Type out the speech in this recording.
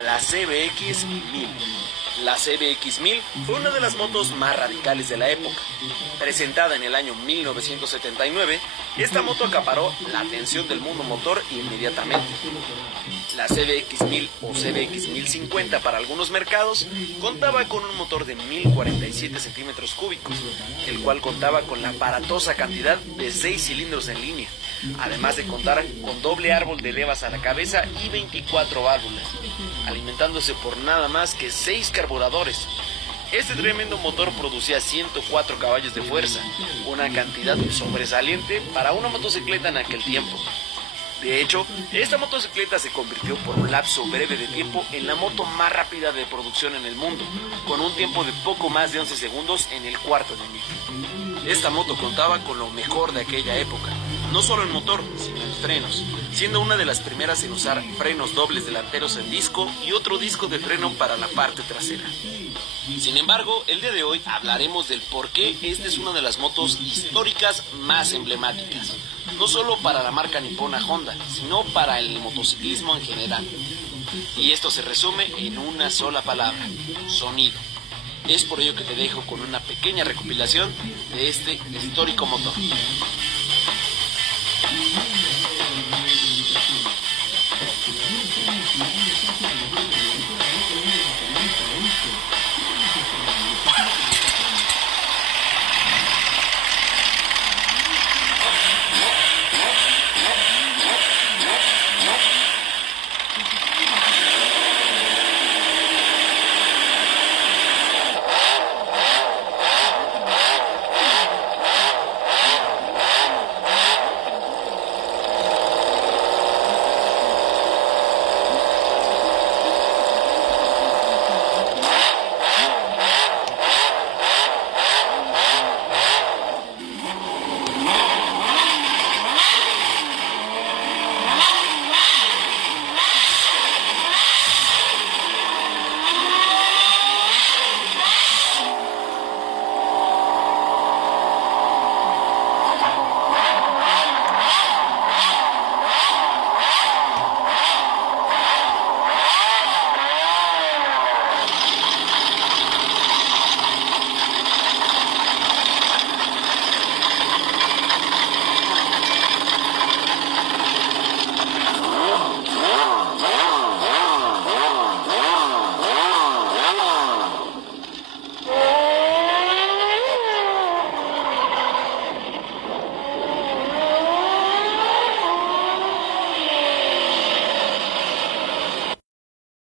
La CBX 1000. La CBX 1000 fue una de las motos más radicales de la época. Presentada en el año 1979, esta moto acaparó la atención del mundo motor inmediatamente. La CBX 1000 o CBX 1050 para algunos mercados contaba con un motor de 1047 centímetros cúbicos, el cual contaba con la aparatosa cantidad de 6 cilindros en línea, además de contar con doble árbol de levas a la cabeza y 24 válvulas, alimentándose por nada más que 6 carburadores. Este tremendo motor producía 104 caballos de fuerza, una cantidad sobresaliente para una motocicleta en aquel tiempo. De hecho, esta motocicleta se convirtió por un lapso breve de tiempo en la moto más rápida de producción en el mundo, con un tiempo de poco más de 11 segundos en el cuarto de milla. Esta moto contaba con lo mejor de aquella época, no solo en motor, sino en frenos, siendo una de las primeras en usar frenos dobles delanteros en disco y otro disco de freno para la parte trasera. Sin embargo, el día de hoy hablaremos del por qué esta es una de las motos históricas más emblemáticas, no solo para la marca nipona Honda, sino para el motociclismo en general. Y esto se resume en una sola palabra: sonido. Es por ello que te dejo con una pequeña recopilación de este histórico motor.